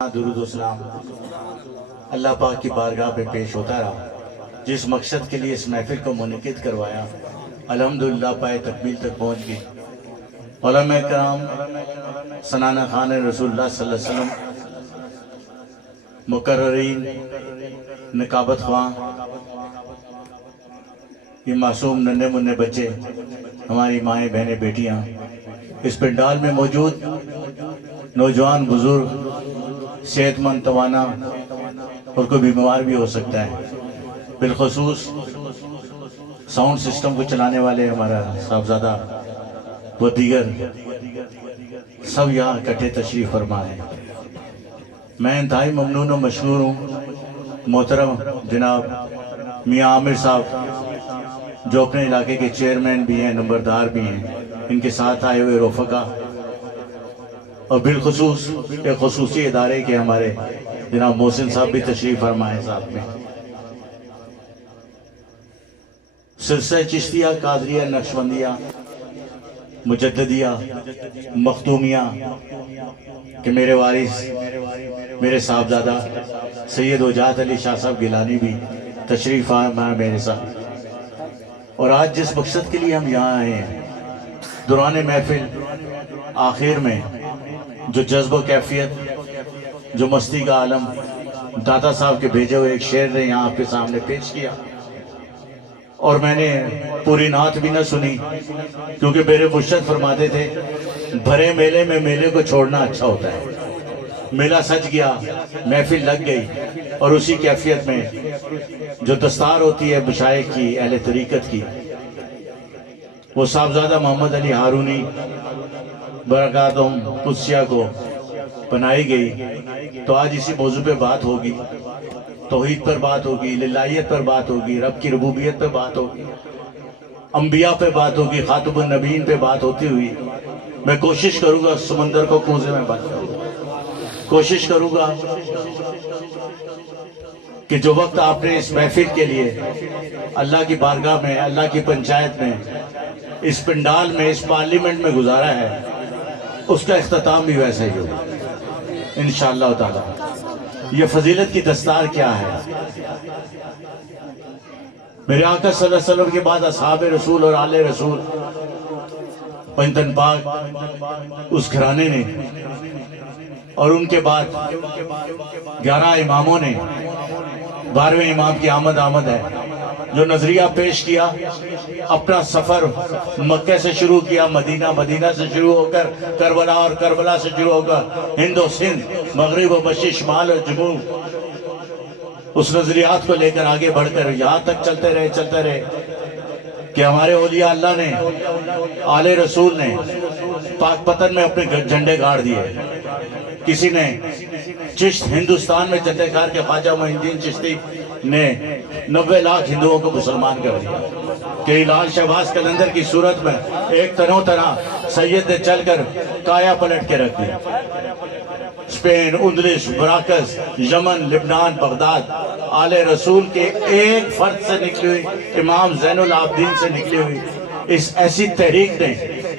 درود و سلام اللہ پاک کی بارگاہ پہ پیش ہوتا رہا، جس مقصد کے لیے اس محفل کو منعقد کروایا الحمدللہ پائے تکمیل تک پہنچ گئی۔ علماء کرام، سنانہ خان رسول اللہ صلی اللہ علیہ وسلم، مقررین، نقابت خواں، یہ معصوم ننھے منھے بچے، ہماری مائیں بہنیں بیٹیاں، اس پنڈال میں موجود نوجوان بزرگ، صحت مند توانا اور کوئی بیمار بھی ہو سکتا ہے، بالخصوص ساؤنڈ سسٹم کو چلانے والے ہمارا صاحبزادہ وہ دیگر سب یہاں اکٹھے تشریف فرما ہیں۔ میں انتہائی ممنون و مشکور ہوں محترم جناب میاں عامر صاحب، جو اپنے علاقے کے چیئرمین بھی ہیں، نمبردار بھی ہیں، ان کے ساتھ آئے ہوئے رفقا، اور بالخصوص ایک خصوصی ادارے کے ہمارے جناب محسن صاحب بھی تشریف فرمائے ساتھ میں۔ سلسلہ چشتیہ، قادریہ، نقشبندیہ، مجددیہ، مختومیہ کہ میرے وارث، میرے صاحبزادہ سید وجاہت علی شاہ صاحب گیلانی بھی تشریف فرمائے میرے ساتھ۔ اور آج جس مقصد کے لیے ہم یہاں آئے ہیں، دوران محفل آخر میں جو جذب و کیفیت، جو مستی کا عالم داتا صاحب کے بھیجے ہوئے ایک شعر نے یہاں آپ کے سامنے پیش کیا، اور میں نے پوری نعت بھی نہ سنی، کیونکہ میرے مرشد فرماتے تھے بھرے میلے میں میلے کو چھوڑنا اچھا ہوتا ہے۔ میلہ سج گیا، محفل لگ گئی، اور اسی کیفیت میں جو دستار ہوتی ہے مشائخ کی، اہل طریقت کی، وہ صاحبزادہ محمد علی ہارونی برکاتہم قدسیہ کو بنائی گئی، تو آج اسی موضوع پہ بات ہوگی، توحید پر بات ہوگی، للہیت پر بات ہوگی، رب کی ربوبیت پہ بات ہوگی، انبیاء پہ بات ہوگی، خاتم النبیین پہ بات ہوتی ہوئی میں کوشش کروں گا سمندر کو کوزے میں بند کروں گا، کوشش کروں گا کہ جو وقت آپ نے اس محفل کے لیے اللہ کی بارگاہ میں، اللہ کی پنچایت میں، اس پنڈال میں، اس پارلیمنٹ میں گزارا ہے، اس کا اختتام بھی ویسا ہی ہوگا انشاءاللہ تعالی۔ یہ فضیلت کی دستار کیا ہے؟ میرے آقا صلی اللہ علیہ وسلم کے بعد اصحاب رسول اور آل رسول، پنجتن پاک اس گھرانے نے، اور ان کے بعد 11 اماموں نے، 12ویں امام کی آمد ہے، جو نظریہ پیش کیا، اپنا سفر مکہ سے شروع کیا، مدینہ سے شروع ہو کر کربلا، اور کربلا سے شروع ہو کر ہند و سندھ، مغرب و مشرق، شمال و جنوب، اس نظریات کو لے کر آگے بڑھ کر یہاں تک چلتے رہے کہ ہمارے اولیاء اللہ نے، آل رسول نے پاک پتن میں اپنے جھنڈے گاڑ دیے۔ کسی نے چشت ہندوستان میں جھنڈے گاڑ کے خواجہ معین الدین چشتی نے 90 لاکھ ہندوؤں کو مسلمان کر دیا، کہ لال شہباز قلندر کی صورت میں ایک تنو طرح سید نے چل کر کایا پلٹ کے رکھ دیا۔ اسپین، اندلس، براکس، یمن، لبنان، بغداد، آل رسول کے ایک فرد سے نکلی ہوئی، امام زین العابدین سے نکلی ہوئی اس ایسی تحریک نے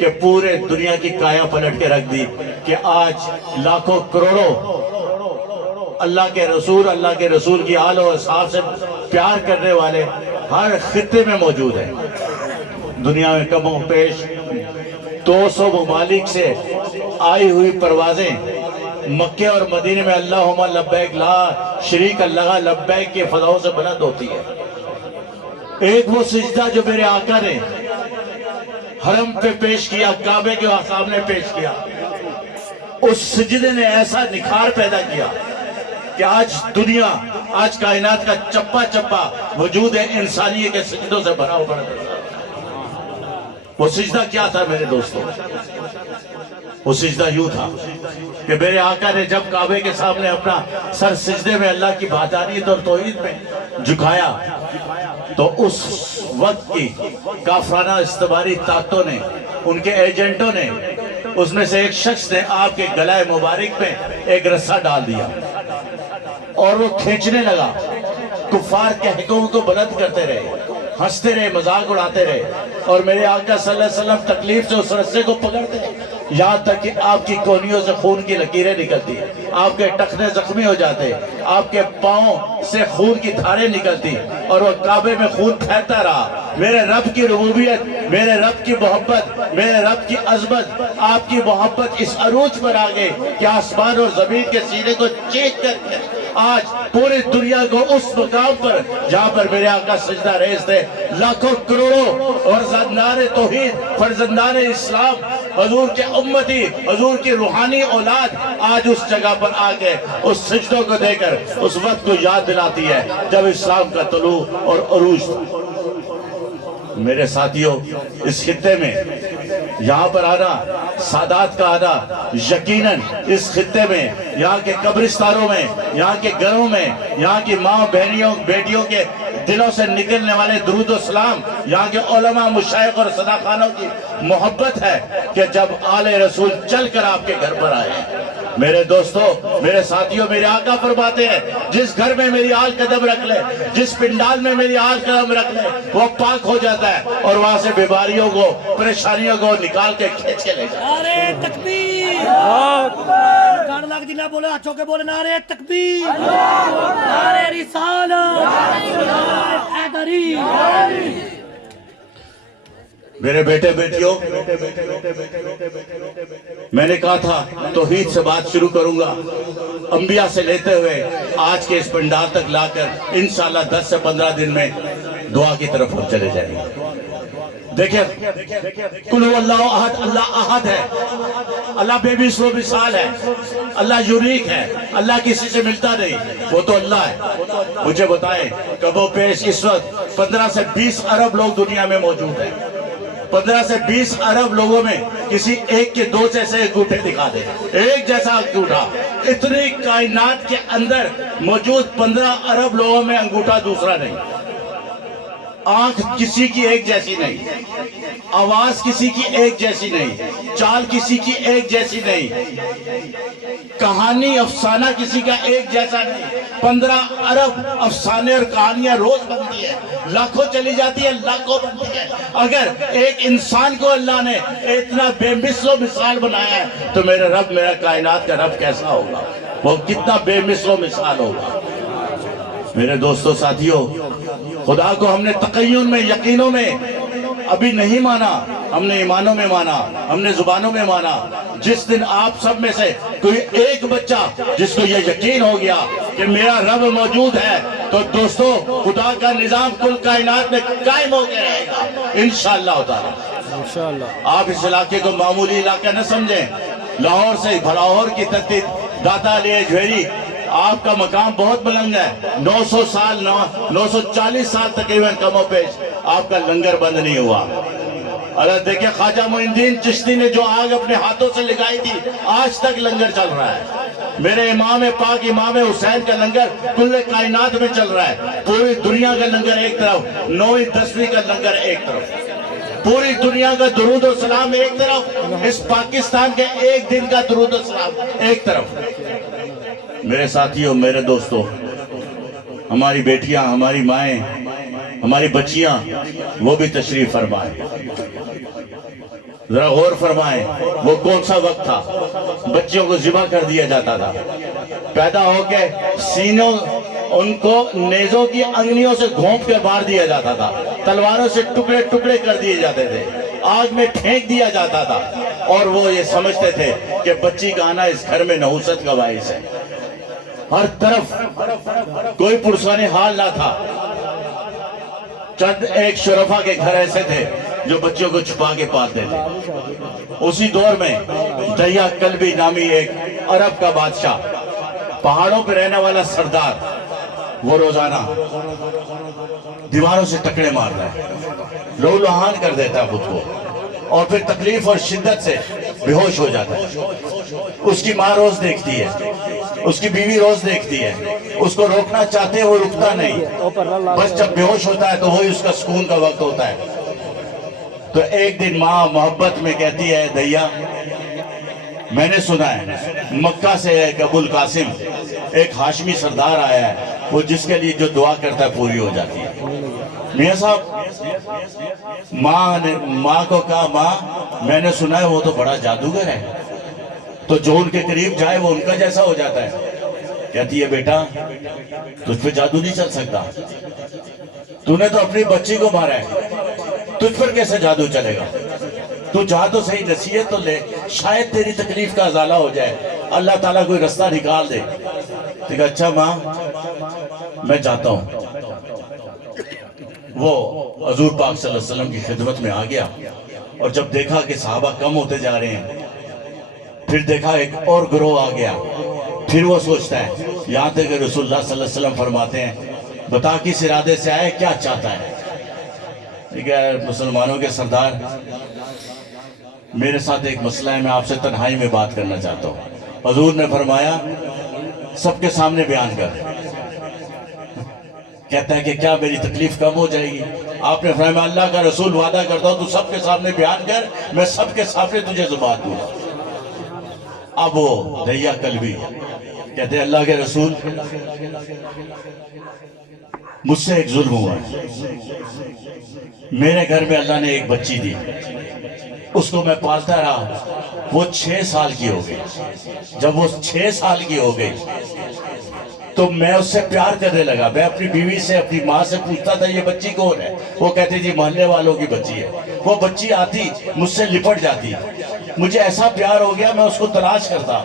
کہ پورے دنیا کی کایا پلٹ کے رکھ دی، کہ آج لاکھوں کروڑوں اللہ کے رسول کی آل و اصحاب سے پیار کرنے والے ہر خطے میں موجود ہیں۔ دنیا میں کم و پیش 200 ممالک سے آئی ہوئی پروازیں مکہ اور مدینے میں اللہم لبیک لا شریک اللہ لبیک کے فضاؤں سے بلند ہوتی ہے۔ ایک وہ سجدہ جو میرے آقا نے حرم پہ پیش کیا، کعبے کے سامنے پیش کیا، اس سجدے نے ایسا نکھار پیدا کیا کہ آج دنیا، آج کائنات کا چپا چپا وجود ہے انسانیت کے سجدوں سے بھرا ہوا ہے۔ وہ سجدہ کیا تھا میرے دوستوں؟ وہ سجدہ یوں تھا کہ میرے آقا نے جب کعبے کے سامنے اپنا سر سجدے میں اللہ کی وحدانیت اور توحید میں جھکایا، تو اس وقت کی کافرانہ استعماری طاقتوں نے، ان کے ایجنٹوں نے، اس میں سے ایک شخص نے آپ کے گلائے مبارک میں ایک رسہ ڈال دیا، اور وہ کھینچنے لگا۔ کفار کے حکم کو بلند کرتے رہے، ہنستے رہے، مذاق اڑاتے رہے، اور میرے آقا صلی اللہ علیہ وسلم تکلیف سے اس رسے کو پکڑتے یہاں تک کہ آپ کی کونیوں سے خون کی لکیریں نکلتی ہیں، آپ کے ٹخنے زخمی ہو جاتے، آپ کے پاؤں سے خون کی دھاریں نکلتی، اور وہ کعبے میں خون پھیلتا رہا۔ میرے رب کی ربوبیت، میرے رب کی محبت، میرے رب کی عظمت، آپ کی محبت اس عروج پر آگئے کہ آسمان اور زمین کے سینے کو چیک کر کے آج پوری دنیا کو اس مقام پر جہاں پر میرے آقا سجدہ ریز تھے، لاکھوں کروڑوں فرزندان توحید، فرزندان اسلام، حضور کے امتی، حضور کی روحانی اولاد آج اس جگہ پر آگئے اس سجدوں کو دے کر اس وقت کو یاد دلاتی ہے جب اسلام کا طلوع اور عروج تھا۔ میرے ساتھیوں، اس خطے میں یہاں پر آنا، سادات کا آنا، یقیناً اس خطے میں یہاں کے قبرستانوں میں، یہاں کے گھروں میں، یہاں کی ماں بہنیوں بیٹیوں کے دلوں سے نکلنے والے درود و سلام، یہاں کے علماء مشائخ اور صداخانوں کی محبت ہے کہ جب آل رسول چل کر آپ کے گھر پر آئے ہیں۔ میرے دوستو، میرے ساتھیوں، میرے آقا فرماتے ہیں جس گھر میں میری آل قدم رکھ لے، جس پنڈال میں میری آل قدم رکھ لے، وہ پاک ہو جاتا ہے اور وہاں سے بیماریوں کو، پریشانیوں کو نکال کے کھینچ کے لے جاتا ہے۔ نعرے تکبیر، گاڑ لاکھ جنہ بولے اچھو کے بولے نعرے تکبیر، نعرے رسالت، حیدری۔ میرے بیٹے بیٹیوں، میں نے کہا تھا توحید سے بات شروع کروں گا، انبیاء سے لیتے ہوئے آج کے اس پنڈال تک لا کر انشاءاللہ 10 سے 15 دن میں دعا کی طرف ہم چلے جائیں گے۔ دیکھیں، قل هو اللہ احد، اللہ احد ہے، اللہ بے مثل و مثال ہے، اللہ یونیک ہے، اللہ کسی سے ملتا نہیں، وہ تو اللہ ہے۔ مجھے بتائیں کبو پیش اس وقت 15 سے 20 ارب لوگ دنیا میں موجود ہیں، 15 سے 20 ارب لوگوں میں کسی ایک کے دو جیسے انگوٹھے دکھا دے، ایک جیسا انگوٹھا۔ اتنی کائنات کے اندر موجود 15 ارب لوگوں میں انگوٹھا دوسرا نہیں، آنکھ کسی کی ایک جیسی نہیں، آواز کسی کی ایک جیسی نہیں، چال کسی کی ایک جیسی نہیں، کہانی افسانہ کسی کا ایک جیسا نہیں۔ 15 ارب افسانے اور کہانیاں روز بنتی ہیں، لاکھوں چلی جاتی ہیں، لاکھوں بنتی ہیں۔ اگر ایک انسان کو اللہ نے اتنا بے مثل و مثال بنایا ہے تو میرے رب، میرا کائنات کا رب کیسا ہوگا، وہ کتنا بے مثل و مثال ہوگا۔ میرے دوستو، ساتھیوں، خدا کو ہم نے تقین میں، یقینوں میں ابھی نہیں مانا، ہم نے ایمانوں میں مانا، ہم نے زبانوں میں مانا۔ جس دن آپ سب میں سے کوئی ایک بچہ جس کو یہ یقین ہو گیا کہ میرا رب موجود ہے تو دوستو خدا کا نظام کل کائنات میں قائم ہو کے رہے گا انشاءاللہ تعالی۔ آپ اس علاقے کو معمولی علاقہ نہ سمجھیں، لاہور سے بھلاہور کی ترتیب داتا علی اجویری، آپ کا مقام بہت بلند ہے۔ 940 سال تقریباً کم و بیش آپ کا لنگر بند نہیں ہوا۔ اگر دیکھیں خواجہ معین الدین چشتی نے جو آگ اپنے ہاتھوں سے لگائی تھی، آج تک لنگر چل رہا ہے۔ میرے امام پاک امام حسین کا لنگر کل کائنات میں چل رہا ہے۔ پوری دنیا کا لنگر ایک طرف، 9ویں 10ویں کا لنگر ایک طرف، پوری دنیا کا درود و سلام ایک طرف، اس پاکستان کے ایک دن کا درود و سلام ایک طرف۔ میرے ساتھیوں، میرے دوستوں، ہماری بیٹیاں، ہماری مائیں، ہماری بچیاں، وہ بھی تشریف فرمائیں۔ ذرا غور فرمائیں، وہ کون سا وقت تھا؟ بچیوں کو ذبح کر دیا جاتا تھا، پیدا ہو کے سینوں ان کو نیزوں کی انگلیوں سے گھونپ کے مار دیا جاتا تھا، تلواروں سے ٹکڑے ٹکڑے کر دیے جاتے تھے، آگ میں پھینک دیا جاتا تھا، اور وہ یہ سمجھتے تھے کہ بچی کا آنا اس گھر میں نحوست کا باعث ہے۔ ہر طرف کوئی پرسان حال نہ تھا۔ چند ایک شرفا کے گھر ایسے تھے جو بچوں کو چھپا کے پالتے تھے۔ اسی دور میں دہیا کلبی نامی ایک عرب کا بادشاہ، پہاڑوں پہ رہنے والا سردار، وہ روزانہ دیواروں سے ٹکڑے مارتا ہے، لہو لہان کر دیتا ہے خود کو، اور پھر تکلیف اور شدت سے بے ہوش ہو جاتا ہے۔ اس کی ماں روز دیکھتی ہے، اس کی بیوی روز دیکھتی ہے، اس کو روکنا چاہتے ہیں، وہ رکتا نہیں، بس جب بے ہوش ہوتا ہے تو وہی اس کا سکون کا وقت ہوتا ہے۔ تو ایک دن ماں محبت میں کہتی ہے، دہیا میں نے سنا ہے مکہ سے ایک ابو القاسم، ایک ہاشمی سردار آیا ہے، وہ جس کے لیے جو دعا کرتا ہے پوری ہو جاتی ہے۔ میاں صاحب ماں کو کہا ماں میں نے سنا ہے وہ تو بڑا جادوگر ہے، تو جو ان کے قریب جائے وہ ان کا جیسا ہو جاتا ہے۔ کہتی ہے بیٹا تجھ پہ جادو نہیں چل سکتا، تو نے تو اپنی بچی کو مارا ہے، تجھ پر کیسے جادو چلے گا؟ تو جا تو صحیح، نصیحت تو لے، شاید تیری تکلیف کا ازالہ ہو جائے، اللہ تعالیٰ کوئی رستہ نکال دے۔ کہا اچھا ماں میں جاتا ہوں۔ وہ حضور پاک صلی اللہ علیہ وسلم کی خدمت میں آ گیا، اور جب دیکھا کہ صحابہ کم ہوتے جا رہے ہیں، پھر دیکھا ایک اور گروہ آ گیا، پھر وہ سوچتا ہے، یہاں تک کہ رسول اللہ صلی اللہ علیہ وسلم فرماتے ہیں بتا کس ارادے سے آئے، کیا چاہتا ہے؟ ٹھیک ہے مسلمانوں کے سردار، میرے ساتھ ایک مسئلہ ہے، میں آپ سے تنہائی میں بات کرنا چاہتا ہوں۔ حضور نے فرمایا سب کے سامنے بیان کر۔ کہتا ہے کہ کیا میری تکلیف کم ہو جائے گی؟ آپ نے فرمایا اللہ کا رسول وعدہ کرتا ہوں تو سب کے سامنے بیان کر، میں سب کے سامنے تجھے زبان دوں۔ اب وہ دیا قلبی کہتے ہیں اللہ کے رسول مجھ سے ایک ظلم ہوا ہے، میرے گھر میں اللہ نے ایک بچی دی، اس کو میں پالتا رہا، وہ 6 سال کی ہو گئی۔ جب وہ 6 سال کی ہو گئی تو میں اس سے پیار کرنے لگا، میں اپنی بیوی سے اپنی ماں سے پوچھتا تھا یہ بچی کون ہے؟ وہ کہتی تھی محلے والوں کی بچی ہے۔ وہ بچی آتی مجھ سے لپٹ جاتی، مجھے ایسا پیار ہو گیا میں اس کو تلاش کرتا،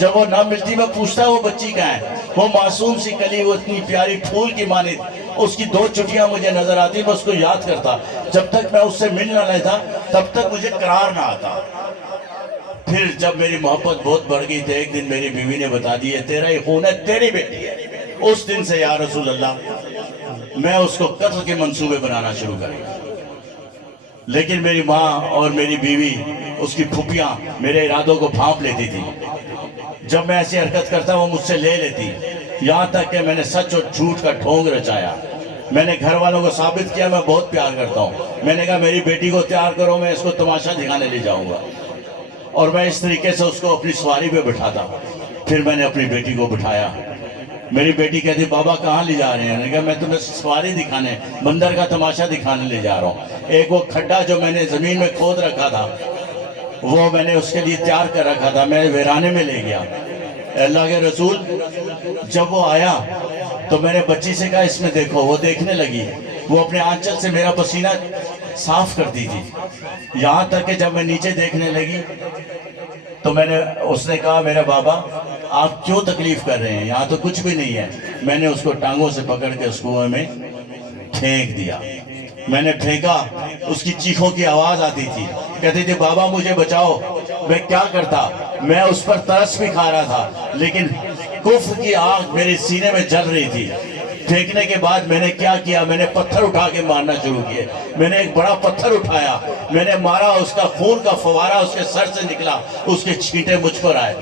جب وہ نہ ملتی میں پوچھتا وہ بچی کہاں ہے؟ وہ معصوم سی کلی، وہ اتنی پیاری پھول کی مانند، اس کی 2 چٹیاں مجھے نظر آتی، میں اس کو یاد کرتا، جب تک میں اس سے مل نہ لیتا تب تک مجھے قرار نہ آتا۔ پھر جب میری محبت بہت بڑھ گئی تو ایک دن میری بیوی نے بتا دی ہے تیرا ہی خون ہے، تیری بیٹی ہے۔ اس دن سے یا رسول اللہ میں اس کو قتل کے منصوبے بنانا شروع کر گیا۔ لیکن میری ماں اور میری بیوی، اس کی پھوپھیاں میرے ارادوں کو بھانپ لیتی تھی، جب میں ایسی حرکت کرتا وہ مجھ سے لے لیتی، یہاں تک کہ میں نے سچ اور جھوٹ کا ڈھونگ رچایا۔ میں نے گھر والوں کو ثابت کیا میں بہت پیار کرتا ہوں، میں نے کہا میری بیٹی کو تیار کرو، میں اس کو تماشا دکھانے لے جاؤں گا، اور میں اس طریقے سے اس کو اپنی سواری پہ بٹھاتا۔ پھر میں نے اپنی بیٹی کو بٹھایا، میری بیٹی کہتی بابا کہاں لے جا رہے ہیں؟ میں نے کہا میں تمہیں سواری دکھانے، بندر کا تماشا دکھانے لے جا رہا ہوں۔ ایک وہ کھڈا جو میں نے زمین میں کھود رکھا تھا وہ میں نے اس کے لیے تیار کر رکھا تھا، میں ویرانے میں لے گیا۔ اللہ کے رسول جب وہ آیا تو میں نے بچی سے کہا اس میں دیکھو، وہ دیکھنے لگی، وہ اپنے آنچل سے میرا پسینہ صاف کرتی تھی، یہاں تک کہ جب میں نیچے دیکھنے لگی تو اس نے کہا میرا بابا آپ کیوں تکلیف کر رہے ہیں، یہاں تو کچھ بھی نہیں ہے۔ میں نے اس کو ٹانگوں سے پکڑ کے اس کنویں میں پھینک دیا۔ میں نے پھینکا، اس کی چیخوں کی آواز آتی تھی، کہتی تھی بابا مجھے بچاؤ۔ میں کیا کرتا، میں اس پر ترس بھی کھا رہا تھا، لیکن کفر کی آگ میرے سینے میں جل رہی تھی۔ پھینکنے کے بعد میں نے کیا کیا، میں نے پتھر اٹھا کے مارنا شروع کیے۔ میں نے ایک بڑا پتھر اٹھایا، میں نے مارا، اس کا خون کا فوارہ اس کے سر سے نکلا، اس کے چھینٹے مجھ پر آئے۔